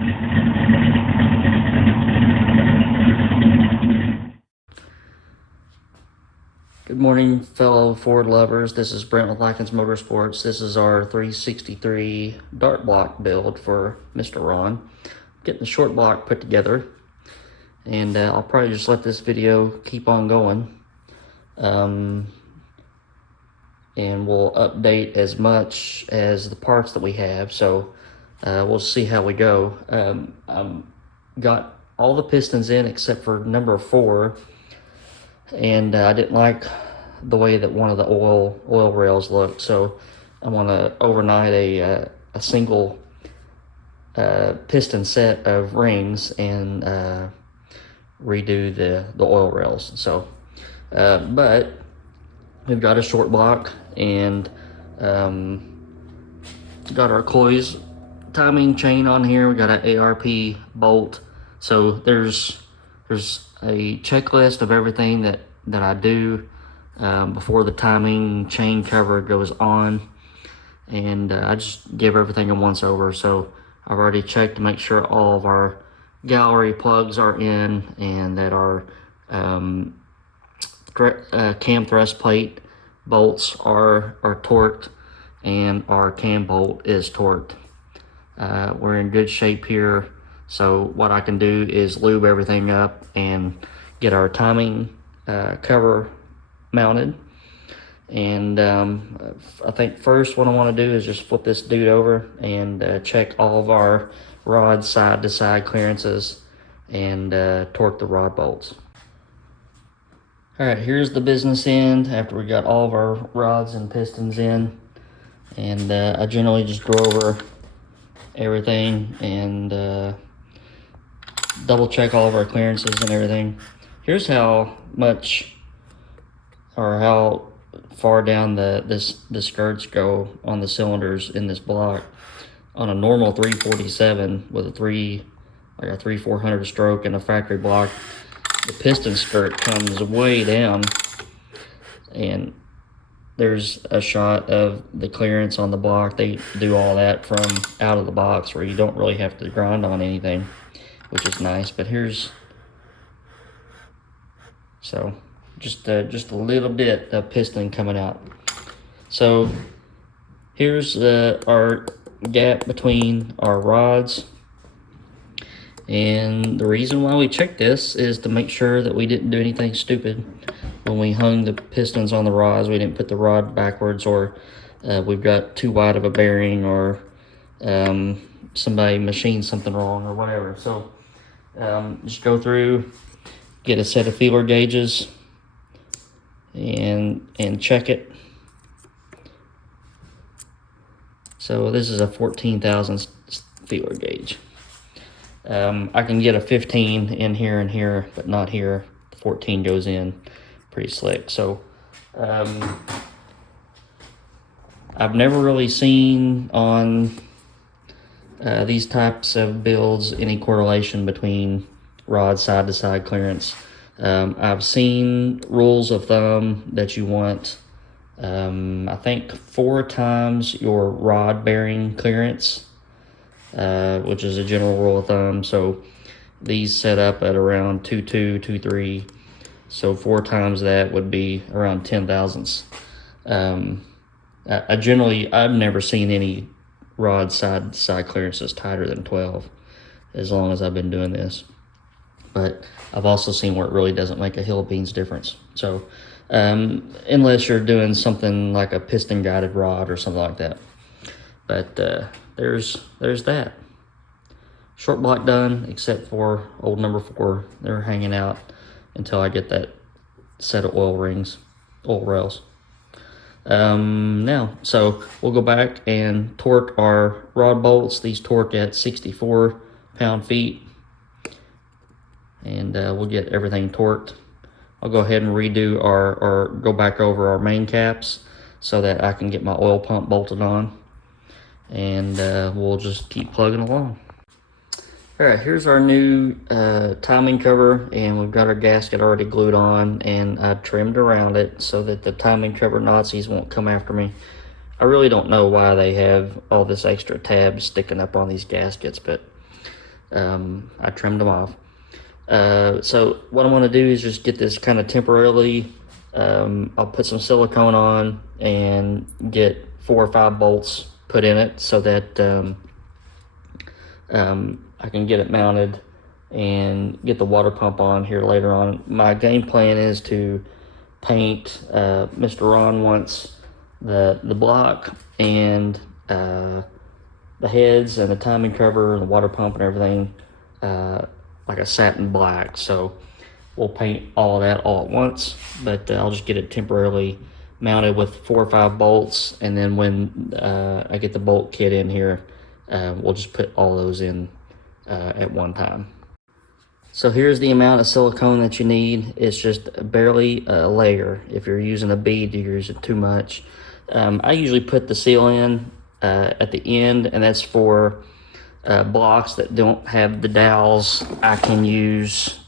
Good morning, fellow Ford lovers. This is Brent with Lykins Motorsports. This is our 363 dart block build for Mr. Ron. Getting the short block put together, and I'll probably just let this video keep on going. And we'll update as much as the parts that we have, so we'll see how we go. Got all the pistons in except for number 4, and I didn't like the way that one of the oil rails looked, so I want to overnight a single piston set of rings and redo the oil rails. So but we've got a short block and got our Cloy's timing chain on here. We got an ARP bolt. So there's a checklist of everything that I do before the timing chain cover goes on, and I just give everything a once over. So I've already checked to make sure all of our gallery plugs are in, and that our cam thrust plate bolts are torqued, and our cam bolt is torqued. We're in good shape here. So what I can do is lube everything up and get our timing cover mounted. And I think first what I want to do is just flip this dude over and check all of our rod side to side clearances and torque the rod bolts. All right, here's the business end after we got all of our rods and pistons in. And I generally just go over everything and double check all of our clearances and everything. Here's how much or how far down the skirts go on the cylinders in this block. On a normal 347 with a 3400 stroke and a factory block, the piston skirt comes way down, and there's a shot of the clearance on the block. They do all that from out of the box, where you don't really have to grind on anything, which is nice. But here's, so just a little bit of piston coming out. So here's our gap between our rods, and the reason why we checked this is to make sure that we didn't do anything stupid when we hung the pistons on the rods. We didn't put the rod backwards, or we've got too wide of a bearing, or somebody machined something wrong or whatever. So just go through, get a set of feeler gauges and check it. So this is a 14,000 feeler gauge. I can get a 15 in here and here, but not here. The 14 goes in pretty slick. So I've never really seen on these types of builds any correlation between rod side to side clearance. I've seen rules of thumb that you want I think 4 times your rod bearing clearance, which is a general rule of thumb. So these set up at around 2.2, 2.3. So 4 times that would be around 10 thousandths. I've never seen any rod side to side clearances tighter than 12 as long as I've been doing this. But I've also seen where it really doesn't make a hill of beans difference. So unless you're doing something like a piston guided rod or something like that. But there's that. Short block done, except for old number 4. They're hanging out until I get that set of oil rails. Now, so we'll go back and torque our rod bolts. These torque at 64 pound-feet. And we'll get everything torqued. I'll go ahead and redo or go back over our main caps so that I can get my oil pump bolted on. And we'll just keep plugging along. All right, here's our new timing cover, and we've got our gasket already glued on, and I trimmed around it so that the timing cover Nazis won't come after me. I really don't know why they have all this extra tabs sticking up on these gaskets, but I trimmed them off. So what I'm going to do is just get this kind of temporarily. I'll put some silicone on and get 4 or 5 bolts put in it so that I can get it mounted and get the water pump on here later on. My game plan is to paint. Mr. Ron wants the block and the heads and the timing cover and the water pump and everything like a satin black. So we'll paint all of that all at once, but I'll just get it temporarily mounted with 4 or 5 bolts, and then when I get the bolt kit in here, we'll just put all those in at one time. So here's the amount of silicone that you need. It's just barely a layer. If you're using a bead, you're using too much. I usually put the seal in at the end, and that's for blocks that don't have the dowels. I can use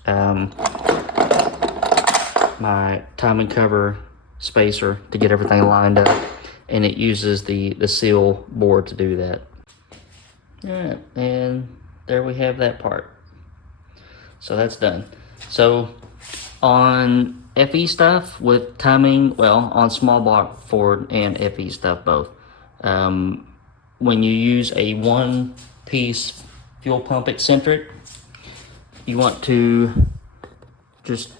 my timing cover spacer to get everything lined up, and it uses the seal board to do that. All right, and there we have that part. So that's done. So on FE stuff with timing, well, on small block Ford and FE stuff both, when you use a one-piece fuel pump eccentric, you want to just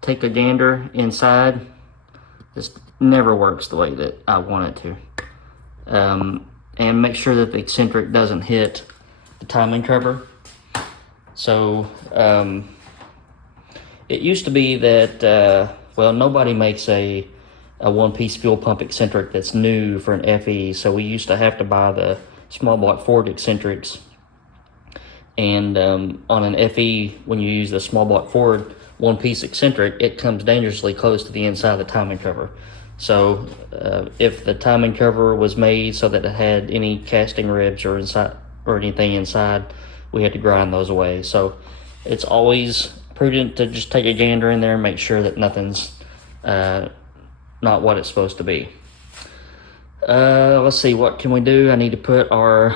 take a gander inside. This never works the way that I want it to. And make sure that the eccentric doesn't hit the timing cover. So it used to be that, well, nobody makes a one-piece fuel pump eccentric that's new for an FE, so we used to have to buy the small block Ford eccentrics. And on an FE, when you use the small block Ford one-piece eccentric, it comes dangerously close to the inside of the timing cover. So if the timing cover was made so that it had any casting ribs or anything inside, we had to grind those away. So it's always prudent to just take a gander in there and make sure that nothing's not what it's supposed to be. Let's see, what can we do? I need to put our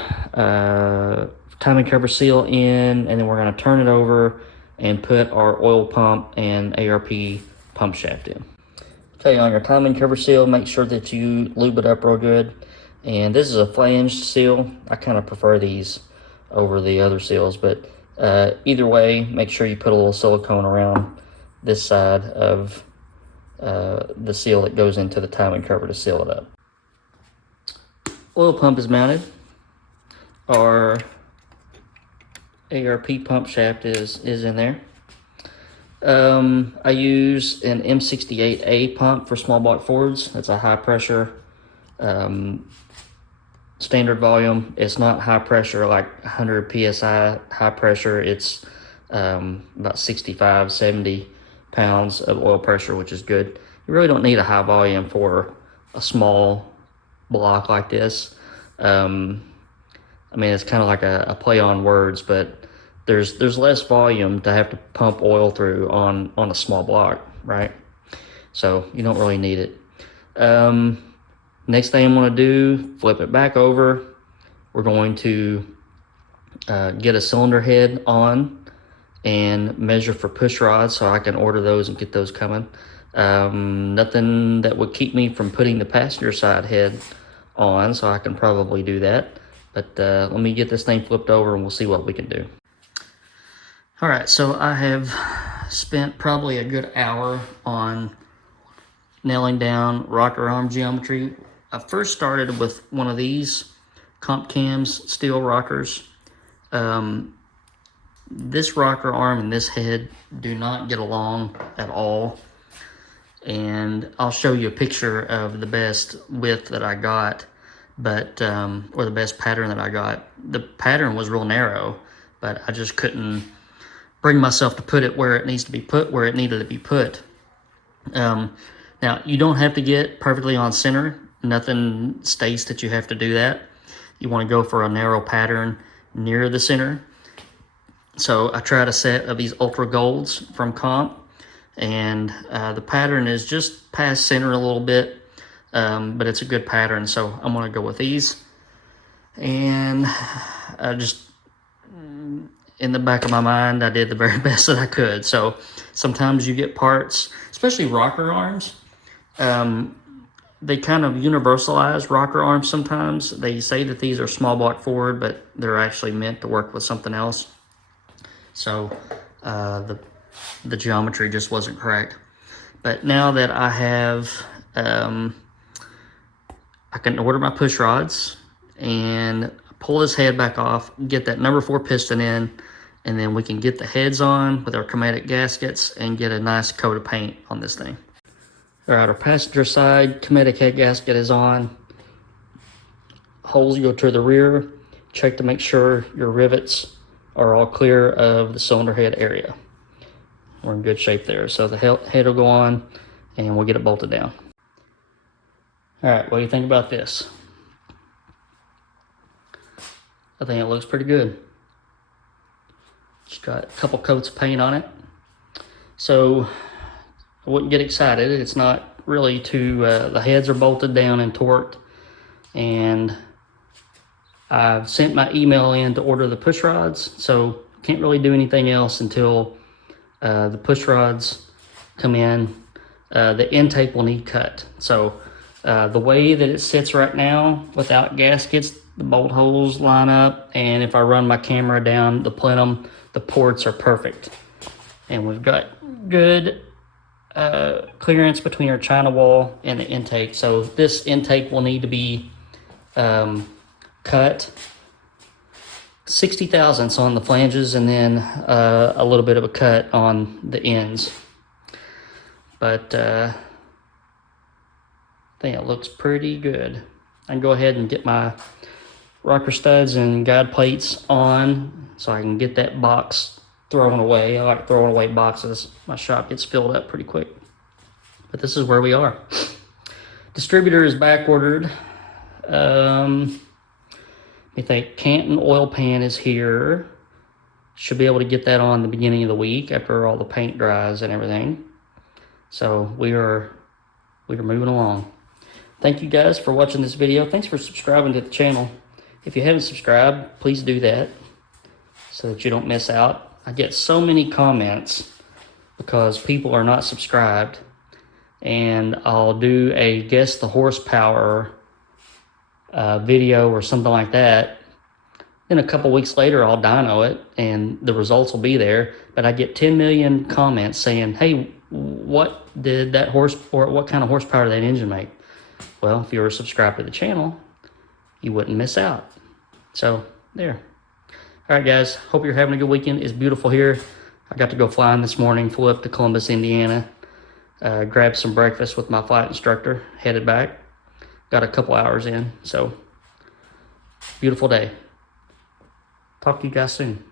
timing cover seal in, and then we're going to turn it over and put our oil pump and ARP pump shaft in. Okay, on your timing cover seal, make sure that you lube it up real good. And this is a flanged seal. I kind of prefer these over the other seals, but either way, make sure you put a little silicone around this side of the seal that goes into the timing cover to seal it up. Oil pump is mounted. Our ARP pump shaft is in there. I use an M68A pump for small block Fords. That's a high pressure standard volume. It's not high pressure like 100 psi high pressure. It's about 65, 70 pounds of oil pressure, which is good. You really don't need a high volume for a small block like this. I mean, it's kind of like a play on words, but there's less volume to have to pump oil through on a small block, right? So you don't really need it. Next thing I'm going to do, flip it back over. We're going to get a cylinder head on and measure for push rods so I can order those and get those coming. Nothing that would keep me from putting the passenger side head on, so I can probably do that. But let me get this thing flipped over and we'll see what we can do. All right, so I have spent probably a good hour on nailing down rocker arm geometry. I first started with one of these Comp Cams steel rockers. This rocker arm and this head do not get along at all. And I'll show you a picture of the best width that I got, but or the best pattern that I got. The pattern was real narrow, but I just couldn't bring myself to put it where it needs to be put, where it needed to be put. Now, you don't have to get perfectly on center. Nothing states that you have to do that. You want to go for a narrow pattern near the center. So I tried a set of these Ultra Golds from Comp, and the pattern is just past center a little bit, but it's a good pattern, so I'm going to go with these. And in the back of my mind, I did the very best that I could. So sometimes you get parts, especially rocker arms. They kind of universalize rocker arms sometimes. They say that these are small block Ford, but they're actually meant to work with something else. So the geometry just wasn't correct. But now that I have, I can order my push rods and pull this head back off, get that number 4 piston in, and then we can get the heads on with our chromatic gaskets and get a nice coat of paint on this thing. All right, our passenger side chromatic head gasket is on. Holes go to the rear. Check to make sure your rivets are all clear of the cylinder head area. We're in good shape there. So the head will go on and we'll get it bolted down. All right, what do you think about this? I think it looks pretty good. Just got a couple coats of paint on it. So I wouldn't get excited. It's not really too, the heads are bolted down and torqued. And I've sent my email in to order the push rods. So can't really do anything else until the push rods come in. The intake will need cut. So the way that it sits right now without gaskets, the bolt holes line up, and if I run my camera down the plenum, the ports are perfect. And we've got good clearance between our china wall and the intake. So this intake will need to be cut 60 thousandths on the flanges, and then a little bit of a cut on the ends. But I think it looks pretty good. I can go ahead and get my rocker studs and guide plates on so I can get that box thrown away. I like throwing away boxes. My shop gets filled up pretty quick. But this is where we are. Distributor is back ordered. I think Canton oil pan is here. Should be able to get that on the beginning of the week after all the paint dries and everything. So we are moving along. Thank you guys for watching this video. Thanks for subscribing to the channel. If you haven't subscribed, please do that so that you don't miss out. I get so many comments because people are not subscribed, and I'll do a guess the horsepower video or something like that. Then a couple weeks later, I'll dyno it and the results will be there. But I get 10 million comments saying, hey, what did that what kind of horsepower did that engine make? Well, if you were subscribed to the channel, you wouldn't miss out. So there. All right, guys, hope you're having a good weekend. It's beautiful here. I got to go flying this morning, flew up to Columbus, Indiana, grabbed some breakfast with my flight instructor, headed back. Got a couple hours in, so beautiful day. Talk to you guys soon.